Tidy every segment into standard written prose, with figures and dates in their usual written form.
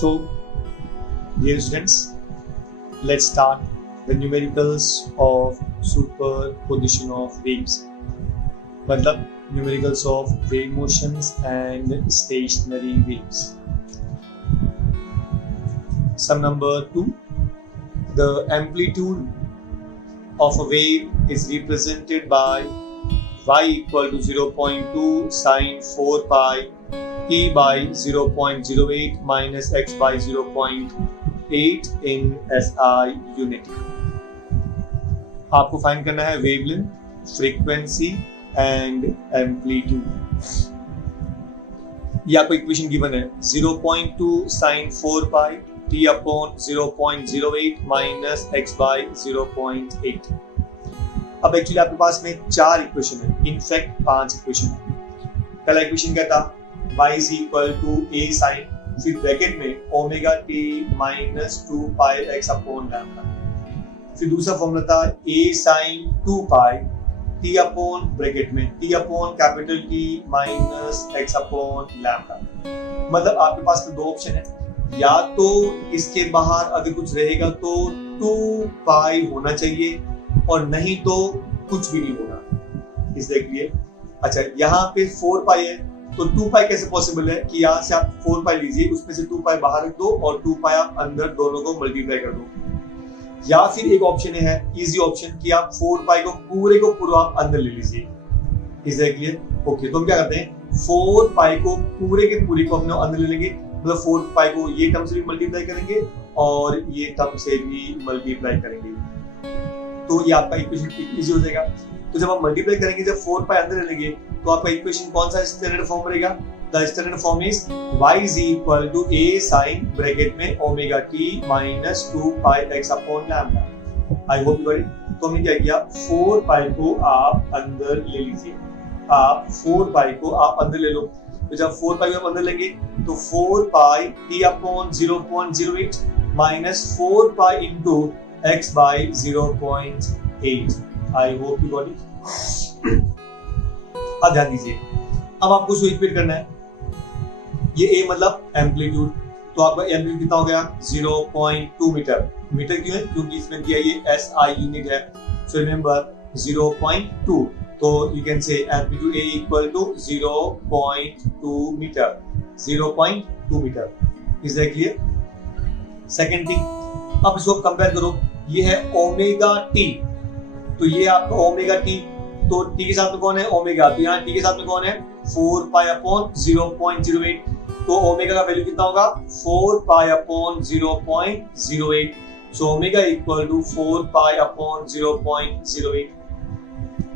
So, dear students, let's start the numericals of superposition of waves. मतलब numericals of wave motions and stationary waves. Sum number 2. The amplitude of a wave is represented by y equal to 0.2 sine 4 pi t by 0.08 minus x by 0.8 in SI unit. आपको find करना है wavelength, frequency and amplitude. ये आपको equation given है 0.2 sin 4 pi t upon 0.08 minus x by 0.8। अब actually आपके पास में 4 equation है, इनफैक्ट 5 इक्वेशन है। पहला इक्वेशन कहता y is equal to a sin, फिर ब्रैकेट में omega t minus 2 pi x upon lambda। फिर दूसरा फॉर्मूला था a sin 2 pi t upon bracket में t upon capital T minus x upon lambda। मतलब आपके पास तो दो ऑप्शन है, या तो इसके बाहर अगर कुछ रहेगा तो 2 पाई होना चाहिए और नहीं तो कुछ भी नहीं होगा। इस देखिए, अच्छा यहाँ पे 4 पाई है तो 2 पाई कैसे पॉसिबल है कि यहाँ से आप 4 पाई लीजिए, उसमें से 2 पाई बाहर रख दो और 2 पाई आप अंदर दोनों को मल्टीप्लाई कर दो। या फिर एक ऑप्शन है इजी ऑप्शन कि आप 4 पाई को पूरा आप अंदर ले लीजिए। इस देखिए, ओके, तो हम क्या करते हैं 4 पाई को पूरे के पूरे को अपने अंदर ले लेंगे, मतलब 4 पाई को ये टर्म से भी मल्टीप्लाई करेंगे और ये टर्म से भी मल्टीप्लाई करेंगे, तो ये आपका इक्वेशन इजी हो जाएगा। तो जब आप मल्टीप्लाई करेंगे, जब 4 पाई अंदर लेंगे तो आपका इक्वेशन कौन सा स्टैंडर्ड फॉर्म रहेगा? The standard form is y is equal to a sin bracket में omega t minus 2 pi x upon lambda। I hope you got it. तो हमने क्या किया, 4 पाई को आप अंदर ले लीजिए, आप 4 पाई को आप अंदर ले लो। तो जब 4 पाई को आप अंदर लेंगे तो 4 पाई t upon 0.08 minus 4 pi into x by 0.8। I hope you got it. अब ध्यान दीजिए, अब आपको इसको इक्वेट करना है। ये a मतलब एम्पलीट्यूड, तो आपका एम्पलीट्यूड कितना हो गया 0.2 मीटर। मीटर क्यों है? क्योंकि इसमें दिया ये SI यूनिट है। सो रिमेंबर 0.2, तो you can say amplitude a equal to 0.2 metre, 0.2 metre. Is that clear? Second thing, अब इसको कंपेयर करो, ये है ओमेगा टी, तो ये आपका ओमेगा टी, तो टी के साथ में कौन है? ओमेगा। तो यहाँ टी के साथ में कौन है? 4 पाई अपॉन 0.08। तो ओमेगा का वैल्यू कितना होगा? 4 pi upon 0.08। So omega equal to 4 pi upon 0.08।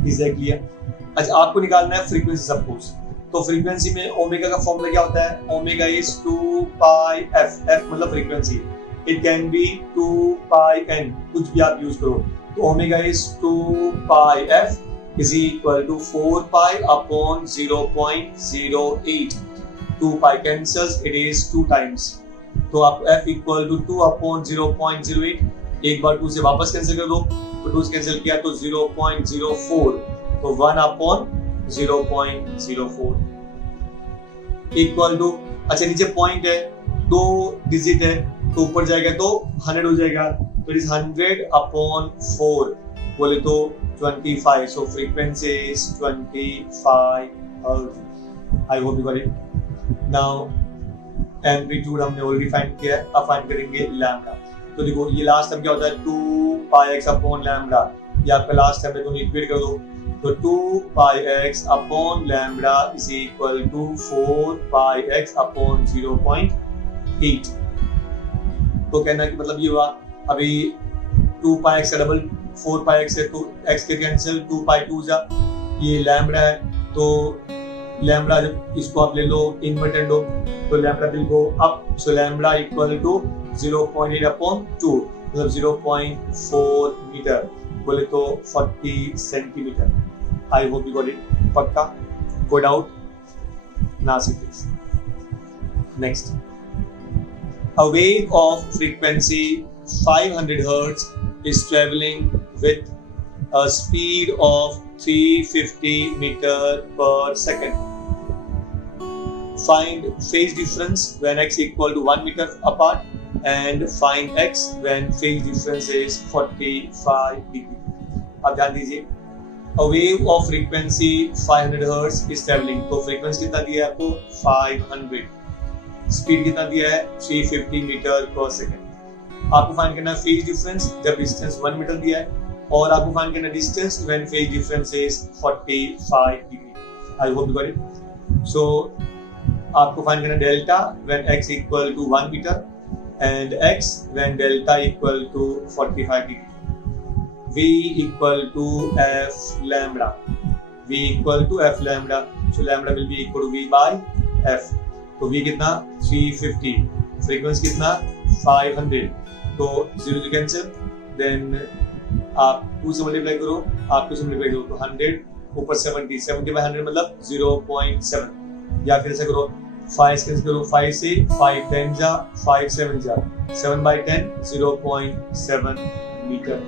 Is that clear? अच्छा, आपको निकालना है फ्रीक्वेंसी सपोज। तो फ्रीक्वेंसी में ओमेगा का फॉर्मूला क्या होता है? Omega is 2 pi F, F मतलब frequency. It can be 2 pi N, कुछ भी आप यूज करो। तो omega is 2 pi F is equal to 4 pi upon 0.08। 2 pi cancels, it is 2 times। तो आप f equal to 2 upon 0.08, एक बार 2 से वापस कैंसिल कर दो, तो 2 से कैंसिल किया तो 0.04, तो 1 upon 0.04 इक्वल टू, अच्छा नीचे पॉइंट है, 2 डिजिट है, तो ऊपर जाएगा तो 100 हो जाएगा, तो इट इज 100 upon 4, बोले तो 25। so frequency is 25 hertz। I hope you got it। now amplitude हमने already find किया है, अब find करेंगे lambda। तो देखो ये लास्ट टर्म क्या होता है 2 pi x upon lambda, ये आपका लास्ट टर्म है, तो इक्वेट कर दो। तो 2 pi x upon lambda is equal to 4 pi x upon 0.8। तो कहना कि मतलब ये हुआ, अभी 2 pi x का डबल 4 pi x है, तो x के कैंसिल, 2 pi 2 जा, ये लैम्बडा है, तो लैम्बडा जब इसको आप ले लो इन्वर्टेड हो तो lambda will go up. So lambda equal to 0.8 upon 2, मतलब 0.4 मीटर, बोले तो 40 centimetre. I hope you got it. पक्का? गो डाउट ना सीखिए। Next, a wave of frequency 500 Hz is traveling with a speed of 350 meter per second। find phase difference when x equal to 1 meter apart and find x when phase difference is 45 degree. अब ध्यान दीजिए, a wave of frequency 500 hertz is traveling. तो frequency कितना दिया है आपको 500, speed कितना दिया है 350 मीटर पर सेकेंड. आपको फाइंड करना phase difference जब distance 1 मीटर दिया है, और आपको फाइंड करना distance when phase difference is 45 degree. I hope you got it. So आपको फाइंड करना delta when x equal to 1 meter and x when delta equal to 45 degree. V equal to f lambda. V equal to f lambda. So lambda will be equal to V by f. तो V कितना 350, frequency कितना 500. तो 0 to cancel. Then आप 2 से multiply करो, आप 2 से multiply करो तो 100 ऊपर 70, 70 by 100 मतलब 0.7. या फिर ऐसे करो 5 से करो, 5 से 5 10 जा 5 7 जा 7 by 10 0.7 मीटर.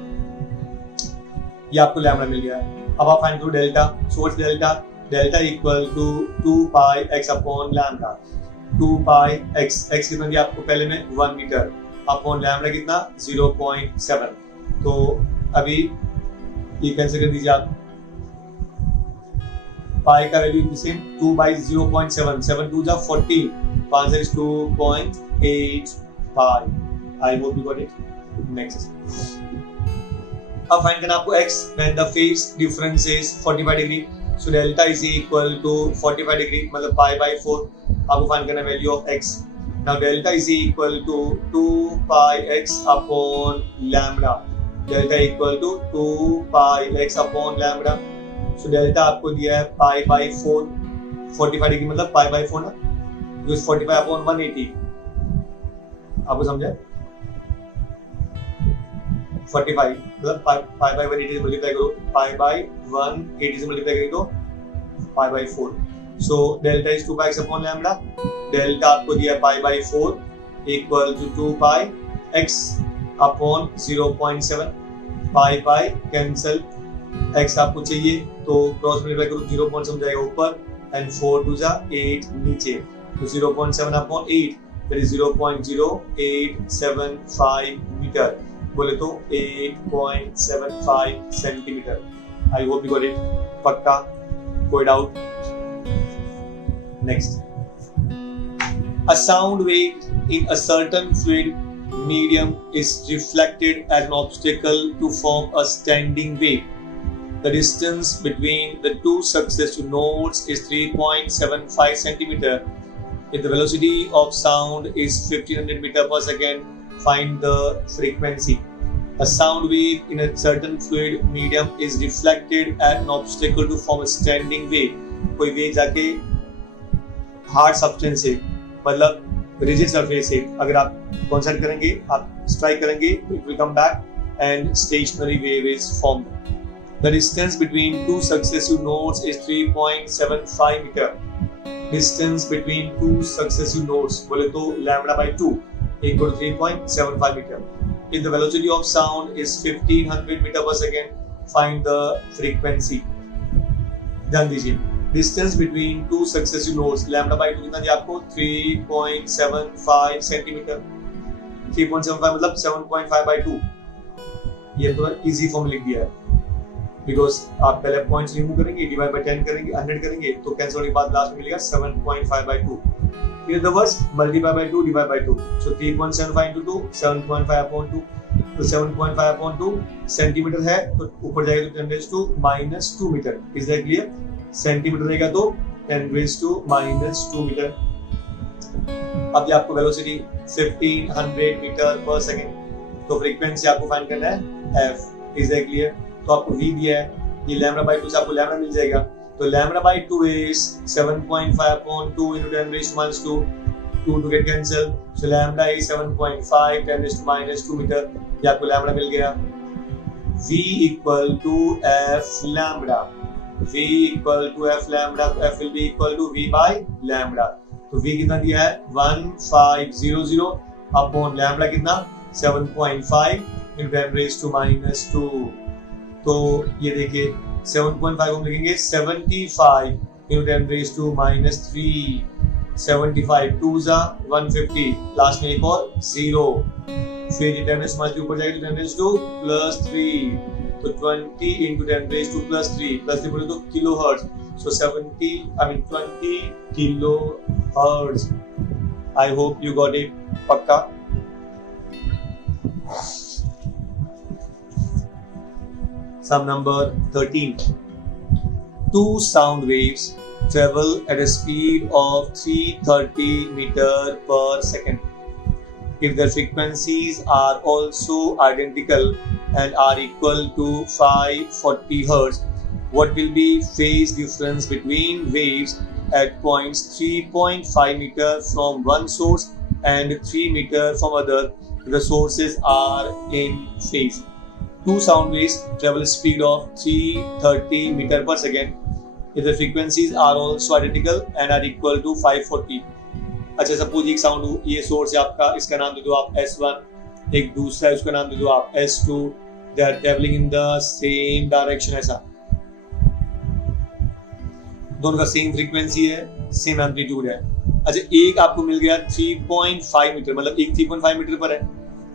ये आपको लैम्डा मिल गया है. अब आप फाइंड करो delta. So what's delta? Delta equal to 2 pi x upon lambda. 2 pi x कितना दिया आपको पहले में 1 मीटर अपॉन लैम्डा कितना 0.7. तो अभी ये कैंसिल कर दीजिए आप. पाई का वैल्यू इज सेम 2 बाई 0.7, 7 2 जा 14, तो answer is 2.8 pi. I hope you got it. Next, अब फाइंड करना आपको x when the phase difference is 45 degree. So delta is equal to 45 degree मतलब pi by 4. आपको फाइंड करना value of x. Now delta is equal to 2 pi x upon lambda. Delta equal to 2 pi x upon lambda. So delta आपको दिया है pi by 4. 45 degree मतलब pi by 4 ना, because 45 upon 180. आपको समझा? 45 मतलब pi by 180 से मल्टीप्लाई करो, pi by 180 से मल्टीप्लाई करें तो pi by 4. So delta is 2 pi x upon lambda. Delta आपको दिया है pi by 4 equal to 2 pi x upon 0.7. pi cancel, x आपको चाहिए तो क्रॉस मल्टीप्लाई करो, 0.7 जाएगा ऊपर and 4 2 जा 8 नीचे, तो 0.7 upon 8 that is 0.0875 मीटर. बोले तो 8.75 centimetre. I hope you got it. पक्का? कोई doubt? Next, a sound wave in a certain fluid medium is reflected as an obstacle to form a standing wave. The distance between the two successive notes is 3.75 centimeter. If the velocity of sound is 1500 meter per second, find the frequency. A sound wave in a certain fluid medium is reflected at an obstacle to form a standing wave. कोई wave जाके hard substance से मतलब rigid surface से अगर आप concert करेंगे, आप strike करेंगे, it will come back and stationary wave is formed. The distance between two successive notes is 3.75 meter. Distance between two successive notes बोले तो lambda by 2 equal to 3.75 meter. If the velocity of sound is 1500 meter per second, find the frequency. ध्यान दीजिए, distance between two successive notes lambda by 2 कितना दिया आपको 3.75 centimetre. 3.75 मतलब 7.5 by 2. ये तो इजी फॉर्म लिख दिया है, बिकॉज आप पहले पॉइंट्स रिमूव करेंगे, डिवाइड बाय 10 करेंगे, 100 करेंगे, तो कैंसिल होने के बाद लास्ट में मिलेगा 7.5 by 2. In the words, multiply by 2, divide by 2. So 3.75 into 2, 7.5 upon 2. तो 7.5 upon 2 सेंटीमीटर है, तो ऊपर जाएगा तो 10 raised to minus 2 metre. Is that clear? Centimetre रहेगा तो 10 raised to minus 2 मीटर. अब ये आपको वेलोसिटी 1500 मीटर पर सेकेंड, तो फ्रीक्वेंसी आपको फाइंड करना है f. Is that clear? तो आपको v दिया है, ये लैम्डा बाई 2 से आपको लैम्डा मिल जाएगा. तो lambda by 2 is 7.5 upon 2 into 10 raised to minus 2. 2 to get cancelled. So lambda is 7.5 10 raised to minus 2 meter. ये आपको lambda मिल गया. V equal to f lambda. V equal to f lambda. तो f will be equal to v by lambda. तो v कितना दिया है 1500 upon lambda कितना 7.5 into 10 raised to minus 2. तो ये देखिए 7.5 हम लिखेंगे 75 into 10 raised to minus 3. 75 2 जा 150, लास्ट में एक और 0, फिर 10 के ऊपर जाएगी तो 10 टू प्लस 3, तो 20 into 10 टू प्लस 3 बोले तो kilo hertz, so 20 kilo hertz. I hope you got it, पक्का। Sum number 13. Two sound waves travel at a speed of 330 meter per second. If their frequencies are also identical and are equal to 540 Hz, what will be phase difference between waves at points 3.5 meter from one source and 3 meter from other if the sources are in phase? Two sound waves travel a speed of 330 meter per second if the frequencies are also identical and are equal to 540. अच्छा, suppose एक sound, ये source है आपका, इसका नाम दे दो आप S1, एक दूसरा है उसका नाम दे दो आप S2, they are travelling in the same direction, ऐसा दोनों का सेम फ्रीक्वेंसी है, सेम एम्पलीट्यूड है। अच्छा, एक आपको मिल गया 3.5 मीटर, मतलब एक 3.5 मीटर पर है,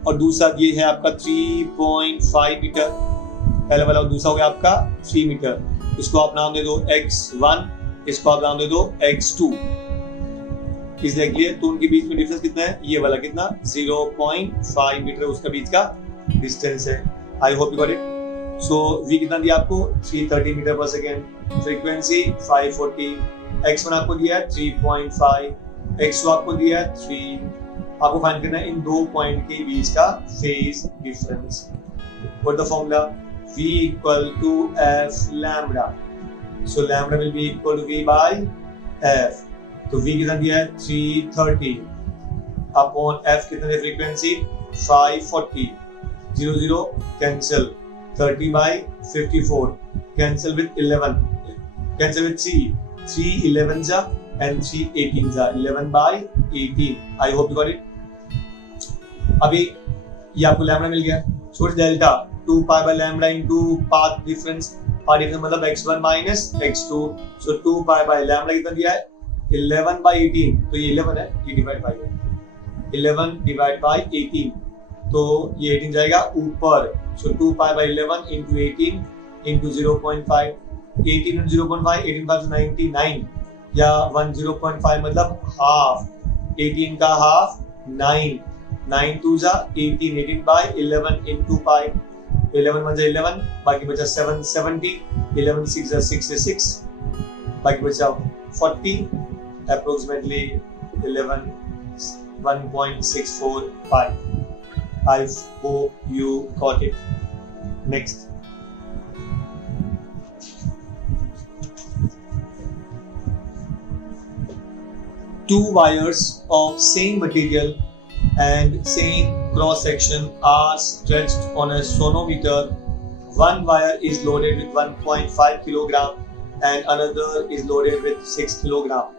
और दूसरा ये है आपका 3.5 मीटर, पहले वाला, और दूसरा हो गया आपका 3 मीटर। इसको आप नाम दे दो x1, इसको आप नाम दे दो x2। इस देखिए, तो उनके बीच में डिफरेंस कितना है, ये वाला कितना 0.5 मीटर उसका बीच का डिस्टेंस है। आई hope you got it. So v कितना दिया आपको 330 मीटर पर सेकेंड, फ्रीक्वेंसी 540, x1 आपको दिया है 3.5, x2 आपको दिया है 3। आपको फाइंड करना है इन दो पॉइंट के बीच का phase difference. What the formula, v equal to f lambda, so lambda will be equal to v by f। तो v कितना दिया है 330 अपॉन f कितना है frequency 540, 0 0 cancel, 30 by 54 cancel with 11, cancel with 3 11 जा and 3 18 जा 11 by 18। I hope you got it. अभी ये आपको लैम्बडा मिल गया, so it's delta 2 pi by lambda into path difference, path difference मतलब x1 minus x2, so 2 pi by lambda कितना दिया है 11 by 18, तो ये 11 है, ये डिवाइड बाय 11 डिवाइड बाय 18, तो ये 18 जाएगा ऊपर, सो 2 pi by 11 into 18 into 0.5, 18 into 0.5, 18 5 99, या 0.5 मतलब हाफ, 18 का हाफ 9, 9 2 जा 18, 18 बाय 11 इनटू पाई, 11 1 जा 11, बाकी बचा 7 70, 11 6 जा 66, बाकी बचा 40, approximately 11 1.64 pi. I hope you got it. Next. Two wires of same material and same cross section are stretched on a sonometer. One wire is loaded with 1.5 kilogram and another is loaded with 6 kilogram.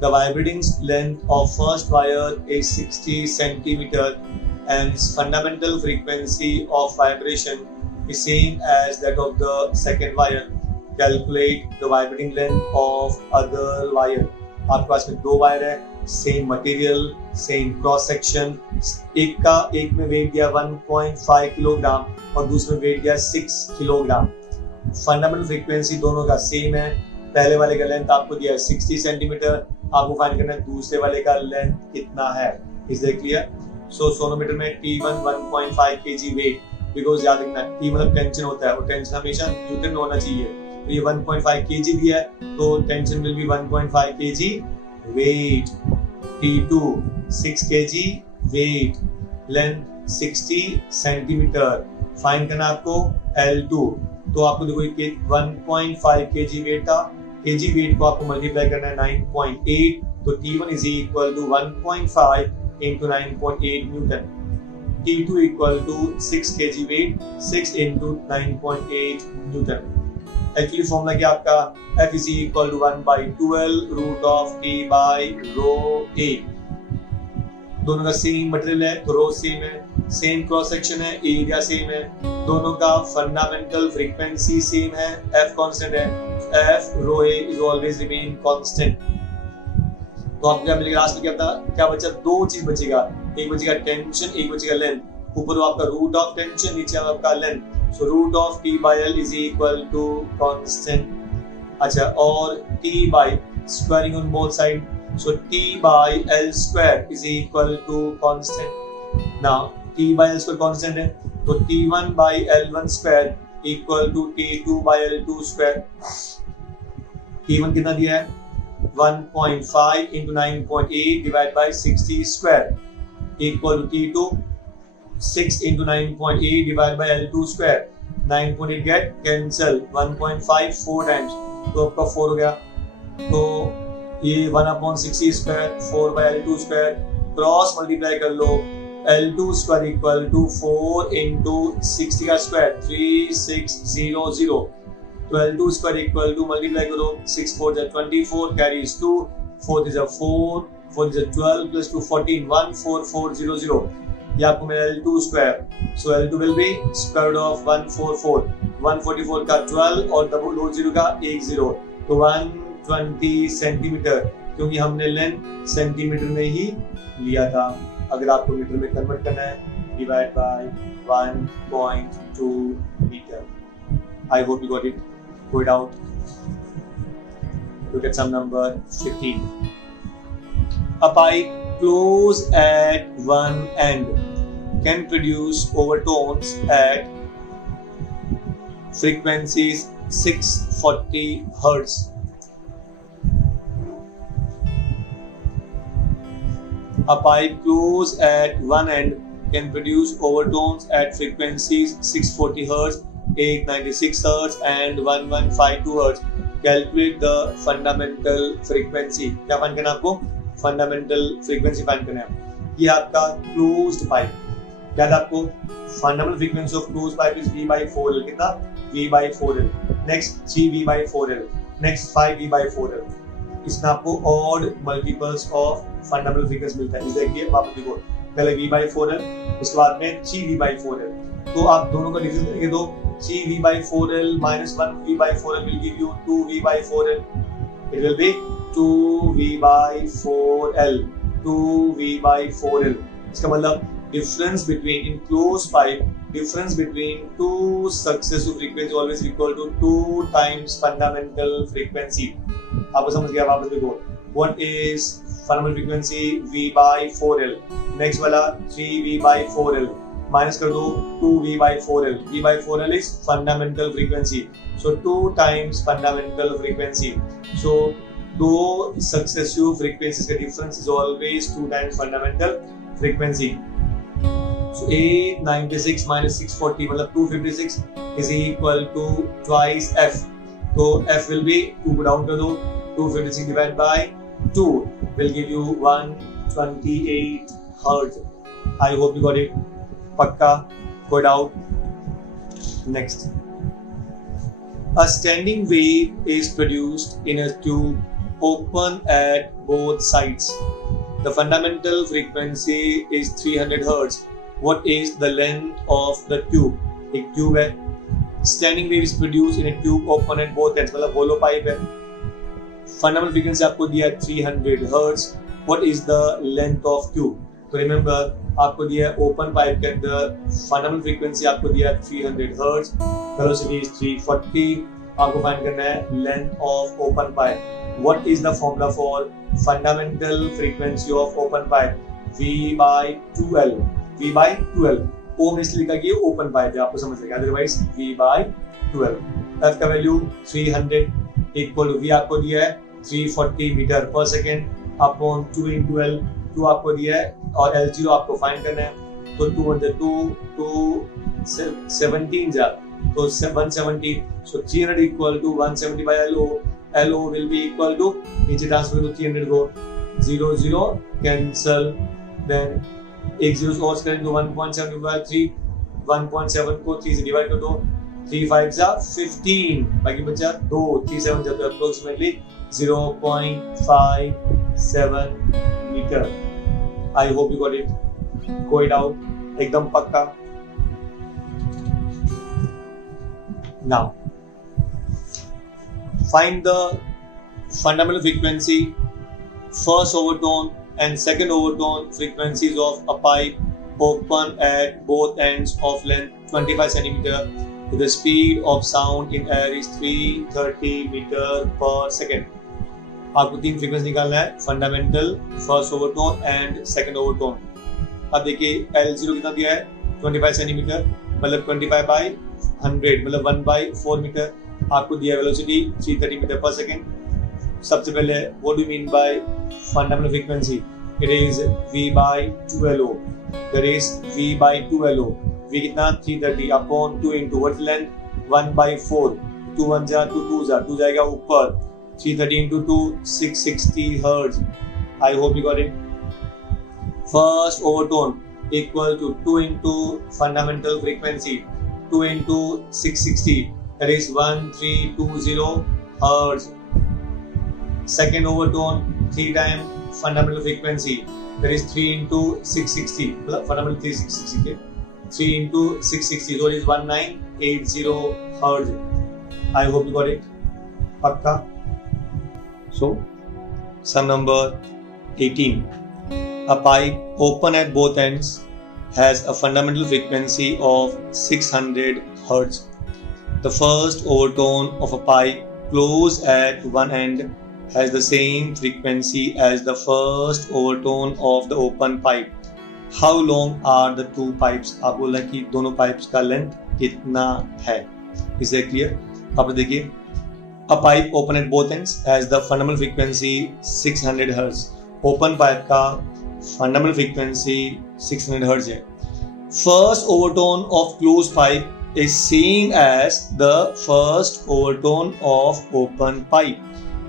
The vibrating length of first wire is 60 centimeter and its fundamental frequency of vibration is same as that of the second wire. Calculate the vibrating length of other wire. आपके पास में दो wire है, same material, same cross section, एक में wait दिया 1.5 kilogram और दूसरे में वेट दिया 6 किलोग्राम। फंडामेंटल फ्रीक्वेंसी दोनों का सेम है। पहले वाले का लेंथ आपको दिया है 60 सेंटीमीटर, आपको फाइंड करना है दूसरे वाले का लेंथ कितना है। Is that clear? So sonometer में T1 1.5 kg वेट, बिकॉज याद रखना T मतलब टेंशन होता है और टेंशन हमेशा न्यूटन में होना चाहिए। तो ये 1.5 kg दिया है तो tension will be 1.5 kg weight. T2 6 kg weight, length 60 centimetre. Find करना आपको L2, तो आपको देखो 1.5 kg वेट था, kg वेट को आपको मल्टीप्लाई करना है 9.8, तो T1 is equal to 1.5 into 9.8 newton. T2 equal to 6 kg weight, 6 into 9.8 newton. Actually formula क्या आपका F is equal to 1 by 12 root of T by rho A। दोनों का सेम मटेरियल है तो रो सेम है, सेम क्रॉस सेक्शन है, area same है, दोनों का फंडामेंटल फ्रीक्वेंसी सेम है, F कांस्टेंट है, F rho A is always remain constant। तो तो आपको क्या मिलेगा, लास्ट में क्या बचा, दो चीज बचेगा, एक बचेगा टेंशन, एक बचेगा लेंथ। ऊपर आपका रूट ऑफ टेंशन, नीचे आपका length. So root of T by L is equal to constant. अच्छा, और T by squaring on both side, so T by L square is equal to constant. Now T by L square constant है, तो T1 by L1 square equal to T2 by L2 square। T1 कितना दिया है, 1.5 into 9.8 divided by 60 square equal to T2 6 into 9.8 divided by L2 square। 9.8 get cancel, 1.5 4 times, तो आपका 4 हो गया। तो ये 1/60 square 4 by L2 square cross multiply कर लो, L2 square equal to 4 into 60 का square 3600। तो L2 square equal to multiply करो, 6 4 is 24 carries 2, 4 is 4, 4 is 12 plus 2 14, 14400। ये आपको मिला L2 square। So L2 will be square root of 144, 144 का 12 और double 0 का 10, तो 120 सेंटीमीटर, क्योंकि हमने लेंथ सेंटीमीटर में ही लिया था। अगर आपको मीटर में कन्वर्ट करना है, divide by 1.2 metre. I hope you got it. Go it out, look at some number 15। A pipe close at one end can produce overtones at frequencies 640 Hz. A pipe closed at one end can produce overtones at frequencies 640 Hz, 896 Hz and 1152 Hz. Calculate the fundamental frequency. क्या find करना है आपको? Fundamental frequency find करना है। ये आपका closed pipe, क्या था आपको? Fundamental frequency of closed pipe is V by 4L। कितना? V by 4L। Next 3V by 4L, next 5V by 4L। इसमें आपको odd multiples of fundamental frequency मिलता है। देखिए वापस देखो, पहले V by 4L, उसके बाद में 3V by 4L। तो आप दोनों का डिफरेंस करेंगे तो 3V by 4L minus 1V by 4L will give you 2V by 4L। It will be 2V by 4L, 2V by 4L। इसका मतलब difference between in closed pipe, difference between two successive frequency always equal to 2 times fundamental frequency। आपको समझ गया? वापस देखो, what is fundamental frequency? V by 4L। next वाला 3V by 4L, minus कर दो 2V by 4L। V by 4L is fundamental frequency, so 2 times fundamental frequency। so दो successive frequencies का difference is always 2 times fundamental frequency। so 896 minus 640 मतलब 256 is equal to twice F। तो F will be 2 को down कर दो, 256 divided by 2 will give you 128 Hz। I hope you got it। पक्का? Go out। Next, a standing wave is produced in a tube open at both sides। The fundamental frequency is 300 Hz। What is the length of the tube? एक tube है, standing wave is produce in A tube open at both ends, मतलब होलो pipe है। Fundamental frequency आपको दिया 300 hertz. What is the length of tube? तो remember आपको दिया है ओपन पाइप के अंदर फंडामेंटल फ्रीक्वेंसी आपको दिया 300 हर्ट्ज, वेलोसिटी इज 340। आपको फाइंड करना है length of open pipe. What is the formula for fundamental frequency of open pipe? V by 2L। V by 2L ओम इसलिए लिखा कि ओपन पाइप है, आपको समझ लेगा, otherwise V by 2L। F का वैल्यू 300 इक्वल टू V आपको दिया है 340 मीटर पर सेकेंड अपॉन 2 into L। 2 आपको दिया है और L0 आपको फाइंड करना है। तो 2 17 जा तो 170, so 300 equal to 170 by LO। LO will be equal to, नीचे ट्रांसफर करो 300 को, 0 0 कैंसल, देन एक 0 और करें तो 1.75 3, 1.7 को 3 से डिवाइड कर दो, 3 5 जा 15, बाकी बचा 2, 3 7 जा तो approximately 0.57 metre. I hope you got it. कोई डाउट? एकदम पक्का? Now, find the fundamental frequency first overtone and second overtone frequencies of a pipe open at both ends of length 25 centimeter with the speed of sound in air is 330 meter per second. आपको तीन frequency निकालना है, fundamental, first overtone and second overtone. अब देखिए L0 कितना दिया है 25 centimetre, मतलब 25 बाई 100 मतलब 1/4 मीटर. आपको दिया वेलोसिटी 330 मीटर पर सेकेंड. सबसे पहले what do mean bye fundamental frequency? It is V by 2LO. That is V by 2LO. V कितना 330 अपॉन 2 इंटू व्हाट लेंथ 1/4. 2 1 जा 2 2 जा 2 जाएगा ऊपर. 330 into 2 660 hertz. I hope you got it. First overtone equal to 2 into fundamental frequency 2 into 660, that is 1320 hertz. Second overtone 3 times fundamental frequency, that is 3 into 660, fundamental 360 के 3 into 660, so it is 1980 hertz. I hope you got it. पक्का. So sum number 18. A pipe open at both ends has a fundamental frequency of 600 Hz. The first overtone of a pipe closed at one end has the same frequency as the first overtone of the open pipe. How long are the two pipes? आप बोला कि दोनों pipes का length कितना है. Is that clear? अब देखिए, a pipe open at both ends has the fundamental frequency 600 Hz. Open pipe का fundamental frequency 600 Hz है. First overtone of closed pipe is same as the first overtone of open pipe.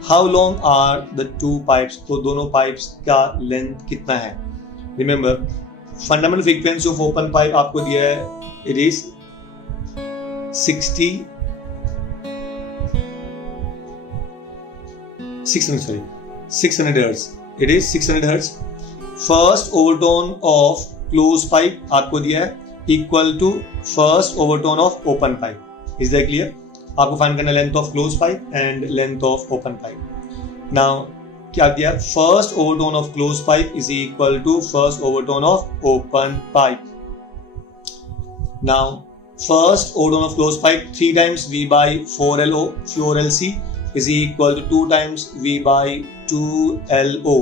How long are the two pipes? तो दोनों pipes का length कितना है? Remember, fundamental frequency of open pipe आपको दिया है, it is 600 Hz. It is 600 Hz. First overtone of closed pipe आपको दिया है equal to first overtone of open pipe. Is that clear? आपको फाइंड करना length of close pipe and length of open pipe. Now क्या दिया? First overtone of close pipe is equal to first overtone of open pipe. Now first overtone of close pipe 3 times V by 4LO 4LC is equal to 2 times V by 2LO.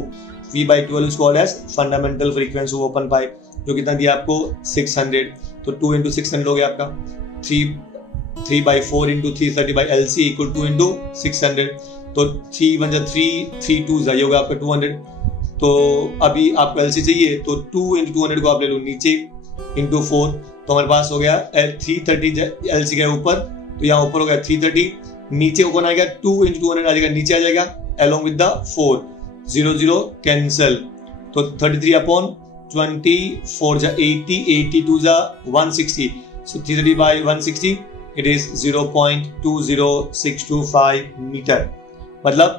V by 2LO is called as fundamental frequency of open pipe, जो कितना दिया आपको 600. तो 2 into 600 हो गया आपका 3 by 4 into 330 by LC equal 2 into 600. तो 3 1 3 3 2 ये होगा आपका 200. तो अभी आपको LC चाहिए तो 2 into 200 को आप ले लो नीचे into 4. तो हमारे पास हो गया 330 LC के ऊपर, तो यहाँ ऊपर हो गया 330, नीचे ऊपर आ गया 2 into 200 आ जाएगा, नीचे आ जाएगा along with the 4. 0 0 कैंसल. तो 33 upon 24 जा 80, 82 जा 160. So 330 by 160 it is 0.20625 metre. मतलब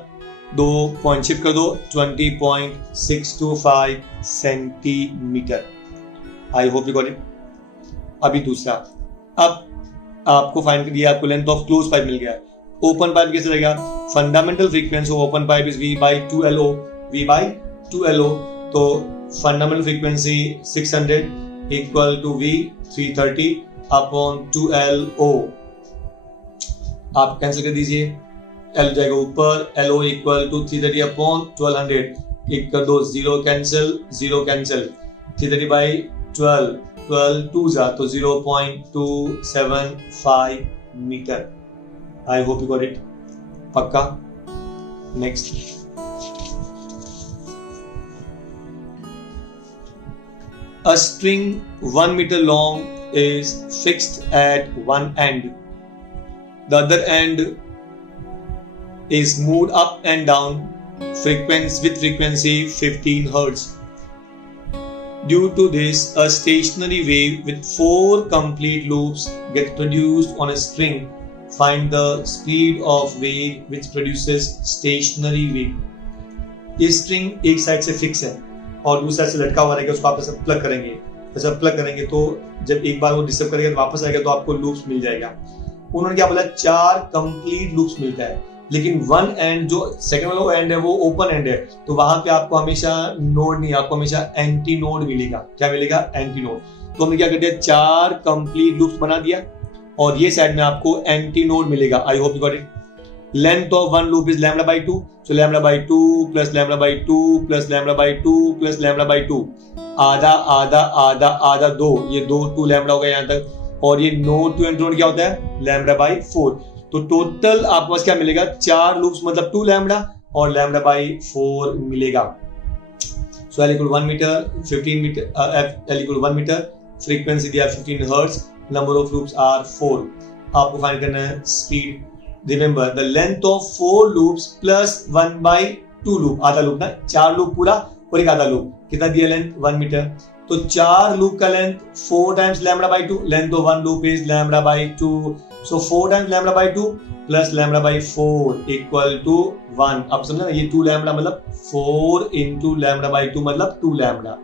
2 पॉइंट शिफ्ट कर दो 20.625 centimetre. I hope you got it. अभी दूसरा, अब आपको फाइंड कर दिया, आपको लेंथ ऑफ क्लोज पाइप मिल गया. ओपन पाइप कैसे रहेगा? Fundamental frequency of open pipe is V by 2LO. V by 2LO. तो fundamental frequency 600 equal to V 330 upon 2LO. आप कैंसिल कर दीजिए, L जाएगा ऊपर, LO इक्वल टू 330 अपॉन 1200. एक कर दो, 0 कैंसिल 0 कैंसिल. 330 बाई 12 2 जा तो 0.275 metre. I hope you got it. पक्का. Next, a string 1 meter long is fixed at one end. The other end is moved up and down with frequency 15 Hz. Due to this, a stationary wave with 4 complete loops gets produced on a string. Find the speed of wave which produces stationary wave. ये string एक side से fix है और दूसरी side से लटका हुआ रहेगा, उसको आप ऐसे प्लग करेंगे. जब प्लग करेंगे तो जब एक बार वो डिस्टर्ब करेगा तो वापस आएगा, तो आपको लूप्स मिल जाएगा. उन्होंने क्या बोला? 4 कंप्लीट लूप्स मिलता है, लेकिन वन एंड जो सेकंड वाला एंड है वो ओपन एंड है, तो वहां पे आपको हमेशा नोड नहीं, आपको हमेशा एंटी नोड मिलेगा। क्या मिलेगा? Anti node. तो हमने क्या कर दिया, 4 कंप्लीट लूप्स बना दिया और ये साइड में आपको एंटी नोड मिलेगा। आई hope you got it. Length of one loop is lambda by 2, so lambda by 2 plus lambda by 2 plus lambda by 2 plus lambda by 2, आधा आधा आधा आधा 2, ये 2 लैम्डा हो गया यहाँ तक। और ये नोड टू एंड नोड क्या होता है? Lambda by 4। तो टोटल आपके पास क्या मिलेगा? 4 लूप्स मतलब 2 लैम्डा और लैम्डा बाई 4 मिलेगा। सो L equal 1 meter, 15 meter, L equal 1 meter, frequency दिया 15 hertz, number of loops are 4। आपको फाइंड करना है speed. Remember the length of 4 loops plus 1 by 2 loop, आधा लूप ना, 4 लूप पूरा और एक आधा लूप, कितना दिया लेंथ? 1 मीटर। तो 4 लूप का length 4 times lambda by 2, length of 1 loop is lambda by 2, so 4 times lambda by 2 plus lambda by 4 equal to 1। अब समझना ये 2 लैम्डा मतलब 4 into लैम्डा बाई 2 मतलब 2 lambda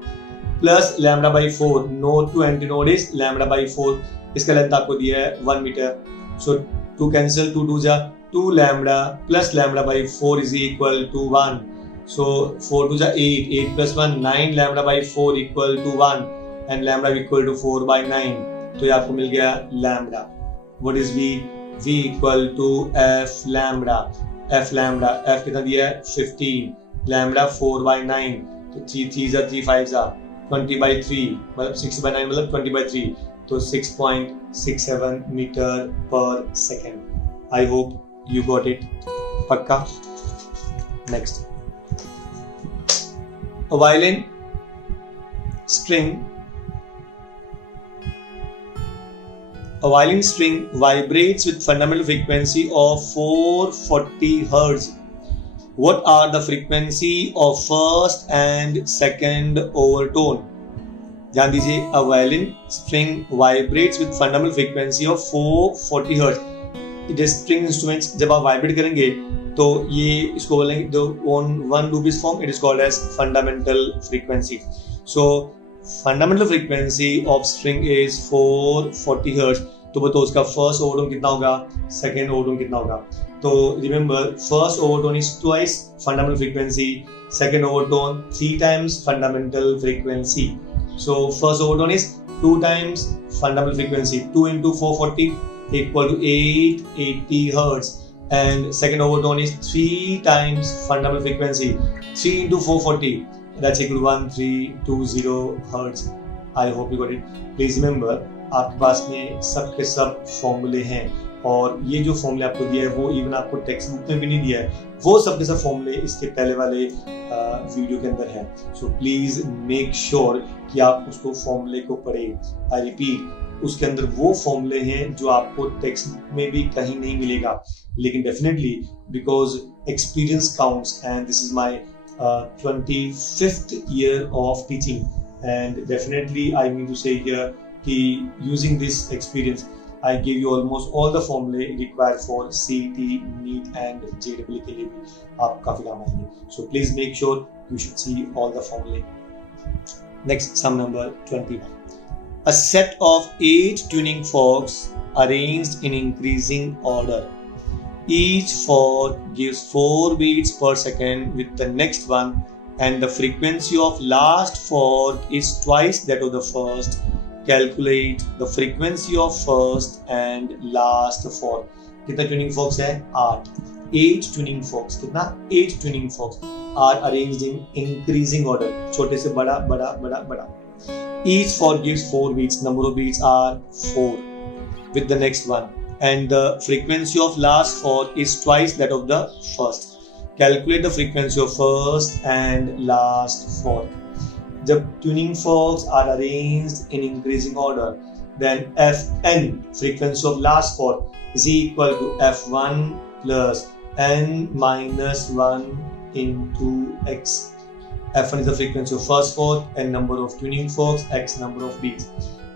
plus lambda by 4, node to anti node is lambda by 4, इसका length आपको दिया है 1 metre. सो 2 cancel, 2 2 जा 2 lambda plus lambda by 4 is equal to 1। So 4 2 8, 8 plus 1 9 lambda by 4 equal to 1 and lambda equal to 4 by 9। तो ये आपको मिल गया lambda। What is V? V equal to F lambda। F lambda, F कितना दिया है? 15, lambda 4 by 9, तो 3 जा 3 5 जा 20 by 3 मतलब 6 by 9 मतलब 20 by 3, तो 6.67 मीटर पर second. I hope you got it। पक्का? Next, a violin string vibrates with fundamental frequency of 440 Hz. What are the frequency of first and second overtone? ध्यान दीजिए, a violin string vibrates with fundamental frequency of 440 Hz. It is string instruments, जब आप vibrate करेंगे तो ये इसको बोलेंगे जो on one loop is formed, it is called as fundamental frequency। So fundamental frequency of string is 440 Hz। तो बताओ उसका फर्स्ट ओवरटोन कितना होगा, सेकेंड ओवरटोन कितना होगा? तो remember first overtone is twice fundamental frequency, second overtone 3 times fundamental frequency। So first overtone is 2 times fundamental frequency, 2 into 440 equal to 880 Hz, and second overtone is 3 times fundamental frequency, 3 into 440, that's equal to 1320 Hz। I hope you got it। Please remember आपके पास में सब के सब फॉर्मूले हैं और ये जो फॉर्मूले आपको दिया है वो इवन आपको टेक्स्ट बुक में भी नहीं दिया है, वो सब के सब फॉर्मूले इसके पहले वाले वीडियो के अंदर है। सो प्लीज मेक श्योर कि आप उसको फॉर्मूले को पढ़ें। आई रिपीट, उसके अंदर वो फॉर्मूले हैं जो आपको टेक्स्ट बुक में भी कहीं नहीं मिलेगा, लेकिन definitely because experience counts and this is my 25th year of teaching, and definitely I mean to say here कि using this experience I gave you almost all the formulae required for CET, NEET and JEE के लिए भी आप काफी काम आएंगे। So please make sure you should see all the formulae। Next, sum number 21। A set of 8 tuning forks arranged in increasing order. Each fork gives 4 beats per second with the next one, and the frequency of last fork is twice that of the first. Calculate the frequency of first and last fork। कितना tuning forks है? 8। 8 tuning forks, कितना? 8 tuning forks are arranged in increasing order, छोटे से बड़ा बड़ा बड़ा बड़ा। Each fork gives 4 beats, number of beats are 4 with the next one, and the frequency of last fork is twice that of the first. Calculate the frequency of first and last fork। जब tuning forks are arranged in increasing order, then Fn, frequency of last fork, is equal to F1 plus n minus 1 into x। F1 is the frequency of first fork, n number of tuning forks, x number of beats।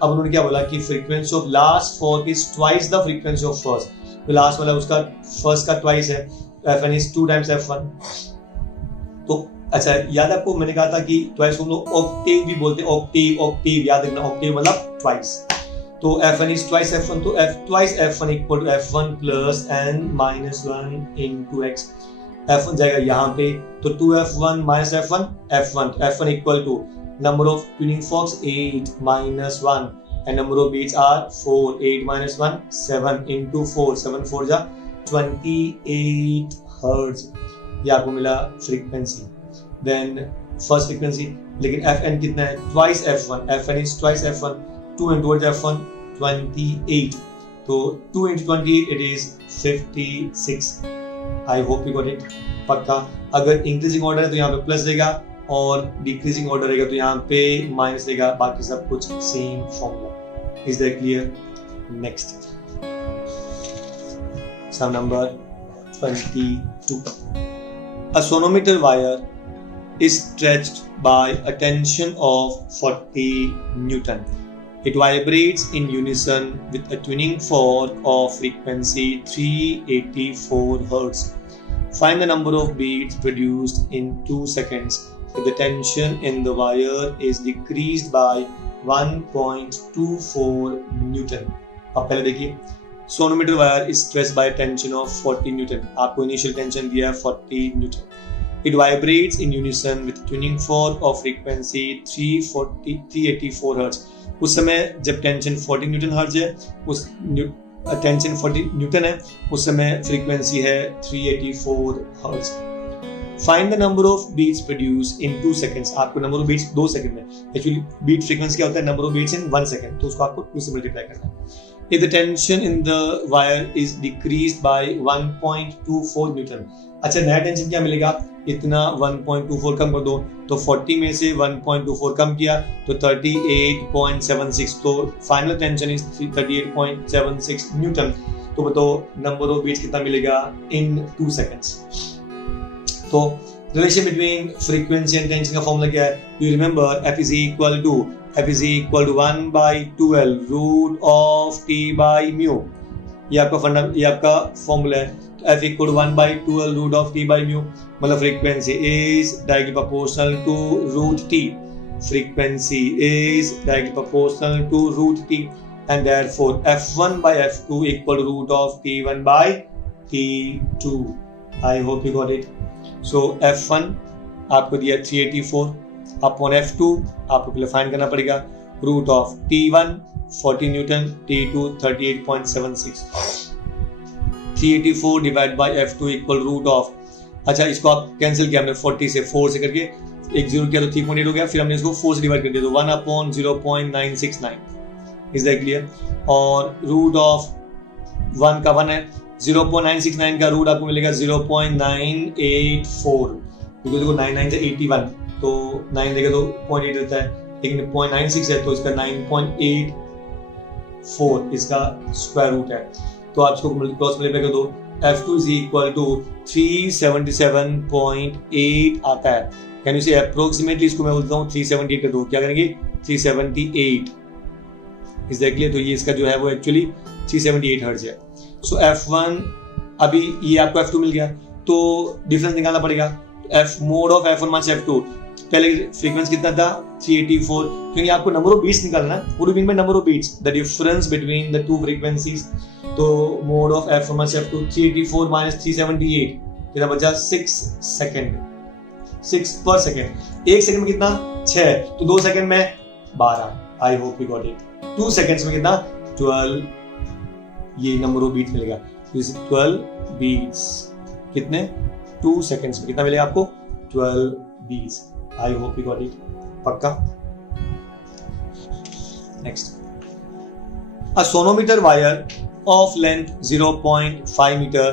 अब उन्होंने क्या बोला कि frequency of last fork is twice the frequency of first। तो last वाला उसका first का twice है, Fn is 2 times F1। तो अच्छा याद है आपको, मैंने कहा था कि ट्वाइस को हम लोग ऑक्टेव भी बोलते हैं, ऑक्टेव ऑक्टेव याद रखना, ऑक्टेव मतलब ट्वाइस। तो F1 is twice F1, तो twice F1 equal to F1 plus n minus 1 into x. F1 जाएगा यहाँ पे, तो 2F1 minus F1, F1 equal to number of tuning forks 8 minus 1 and number of beats are 4. 8 minus 1 7 into 4, 7 4 जा 28 hertz. ये आपको मिला frequency. Then first frequency, लेकिन Fn कितना है? Twice F1. Fn is twice F1. 2 into F1 28. तो 2 into 28 it is 56. I hope you got it. पक्का. अगर इंक्रीजिंग ऑर्डर है तो यहाँ पे प्लस देगा और डिक्रीजिंग ऑर्डर रहेगा तो यहाँ पे माइनस देगा. बाकी सब कुछ same formula. Is that clear? Next sum number 22. A sonometer wire is stretched by a tension of 40 Newton. It vibrates in unison with a tuning fork of frequency 384 Hz. Find the number of beats produced in 2 seconds if the tension in the wire is decreased by 1.24 Newton. अब पहले देखिए, sonometer wire is stretched by a tension of 40 Newton. आपको initial tension दिया है 40 Newton. It vibrates in unison with tuning fork of frequency 384 Hz. उस समय जब tension 40 Newton hertz है, उस टेंशन 40 न्यूटन है, उस समय फ्रीक्वेंसी है 384 hertz. Find the number of beats produce in 2 seconds. आपको नंबर ऑफ बीट्स 2 सेकंड में, एक्चुअली बीट फ्रीक्वेंसी क्या होता है? Number of beats in 1 second, तो उसको आपको 2 से मल्टीप्लाई करना है. If the tension in the wire is decreased by 1.24 Newton. अच्छा, नया टेंशन क्या मिलेगा? इतना 1.24 कम कर दो, तो 40 में से 1.24 कम किया तो 38.76. तो फाइनल टेंशन इज 38.76 न्यूटन. तो बताओ नंबर ऑफ बीट्स कितना मिलेगा इन 2 सेकंड्स. तो relation between frequency and tension का फॉर्मूला क्या है? You remember F is equal to 1 by 12 root of t by mu. ये आपका फॉर्मूला है. F equal to 1 by 12 root of t by mu. मतलब frequency is directly proportional to root t. Frequency is directly proportional to root t, and therefore F1 by F2 equal to root of T1 by T2. I hope you got it. So F1 आपको दिया 384 upon F2 आपको पहले find करना पड़ेगा. Root of T1 40 newton, T2 38.76. 384 divide by F2 equal root of. अच्छा, इसको आप cancel किया हमने 40 से 4 से करके एक जीरो किया तो 3.8 हो गया. फिर हमने इसको 4 से डिवाइड कर दिया तो 1 अपॉन 0.969. Is that clear? और रूट ऑफ 1 का 1 है, 0.969 का रूट आपको मिलेगा 0.984. क्योंकि देखो 99 से 81 तो 9 देगा तो 0.8 रहता है, लेकिन 0.96 है तो इसका 9.84 इसका स्क्वायर रूट है. तो आप इसको क्रॉस मल्टीप्लाई कर दो. F2 is equal to 377.8 आता है. कैन यू से अप्रोक्सीमेटली इसको मैं बोलता हूँ 378 कर दो. क्या करेंगे? 378. Is that clear? तो ये इसका जो है वो एक्चुअली 378 हर्ट्ज है. सो F1 अभी ये आपको F2 मिल गया तो डिफरेंस निकालना पड़ेगा. F mode of F1 minus F2. पहले फ्रीक्वेंसी कितना था? 384. क्योंकि आपको नंबर ऑफ बीट्स निकालना है. What do mean by number of beats? The difference between the two frequencies. तो mod of F1 minus F2 384 minus 378 कितना बचा? 6 सेकंड. 6 पर सेकंड. 1 सेकंड में कितना? 6. तो 2 सेकंड में 12. आई hope you got it. 2 seconds में कितना? 12. ये नंबर ऑफ बीट्स मिलेगा. 12 बीट्स कितने? 2 सेकंड्स में कितना मिलेगा आपको? 12 beats. I hope you got it. पक्का? Next, a sonometer wire of length 0.5 meter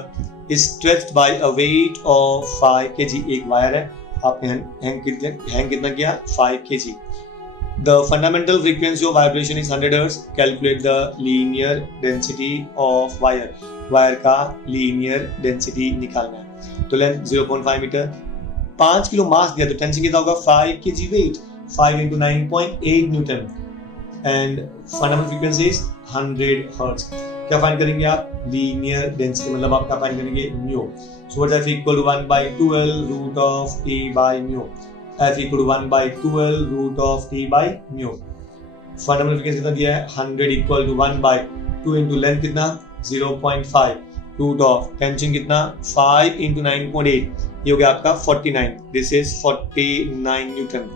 is stretched by a weight of 5 kg. एक वायर है, आपने हैंग कितना किया? 5 kg. The fundamental frequency of vibration is 100 Hz. Calculate the linear density of wire. Wire का linear density निकालना है. तो length 0.5 metre, 5 kilo मास दिया तो टेंशन कितना होगा? 5 kg weight. 5 into 9.8 newton and fundamental frequency is 100 Hz. क्या फाइंड करेंगे आप? लीनियर डेंसिटी, मतलब आप क्या फाइंड करेंगे? Mu. So what F equal to 1 by 12 root of T by mu. F equal to 1 by 12 root of T by mu. Fundamental frequency कितना दिया है 100 इक्वल टू 1/2 इंटू लेंथ कितना 0.5 रूट ऑफ टेंशन कितना 5 into 9.8 ये हो गया आपका 49. This is 49 newton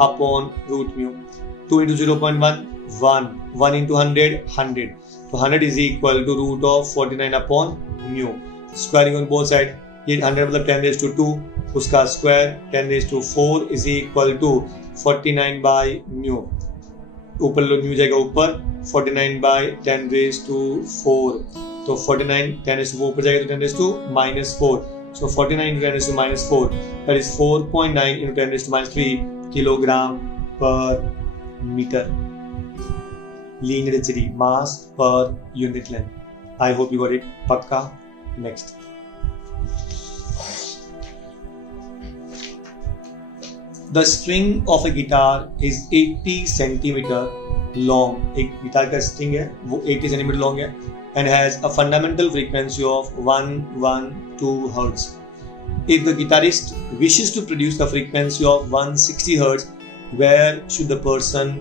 upon root mu. 2 into 0.1 1 into 100 तो 100 is equal to root of 49 upon mu. Squaring on both side ये 100 मतलब 10 रेज़ टू 2 उसका square 10 raise to 4 is equal to 49 by mu. ऊपर लो म्यू जाएगा ऊपर 49 बाई 10 रेज़ टू 4 तो 49 10 raise to 4 ऊपर जाएगा तो 10 raise to -4. So 49 into 10 raised to -4 that is 4.9 into 10 raised to -3 kilogram per meter. Linear density mass per unit length. I hope you got it. Pakka. Next. The string of a guitar is 80 centimeter long. एक guitar का string है वो 80 centimeter long है and has a fundamental frequency of 112 Hz. If the guitarist wishes to produce the frequency of 160 Hz, where should the person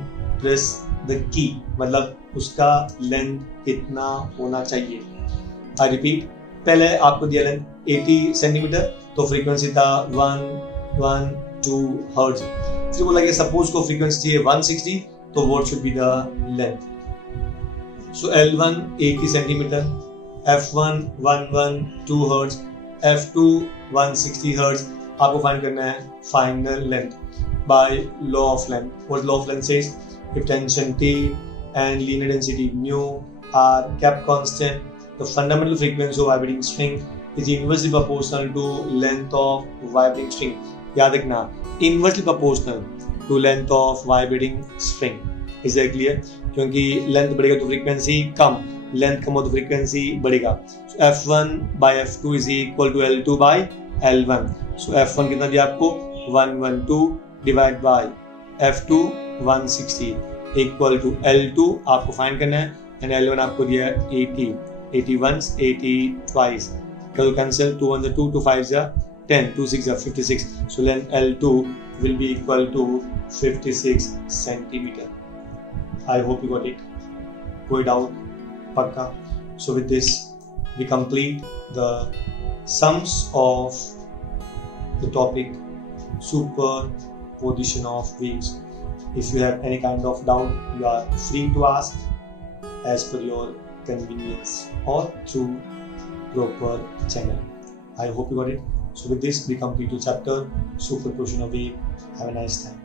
press the key? मतलब उसका length कितना होना चाहिए? I repeat, पहले आपको दिया लेंथ 80 सेंटीमीटर तो फ्रीक्वेंसी था 112 Hz. फिर बोला कि सपोज को फ्रीक्वेंसी चाहिए 160 तो what should be the length? So L1 80 centimetre, F1 112 Hz, F2 160 Hz. आपको फाइंड करना है final length by law of length. What law of length says? If tension T and linear density mu are kept constant, the fundamental frequency of vibrating string is inversely proportional to length of vibrating string. याद रखना inversely proportional to length of vibrating string. Is that clear? क्योंकि length बढ़ेगा तो frequency कम, length कम हो तो frequency बढ़ेगा. So F1 by F2 is equal to L2 by L1. So F1 कितना दिया आपको 112 divide by F2 160 equal to L2 आपको फाइंड करना है एंड L1 आपको दिया है 80. 80 once 80 twice. Can you cancel 2 on the 2 to 5 is 10 2 6 is 56. So length L2 will be equal to 56 centimeter. I hope you got it. Go it out. Pakka. So with this, we complete the sums of the topic superposition of waves. If you have any kind of doubt, you are free to ask as per your convenience or through proper channel. I hope you got it. So with this, we complete the chapter superposition of wave. Have a nice time.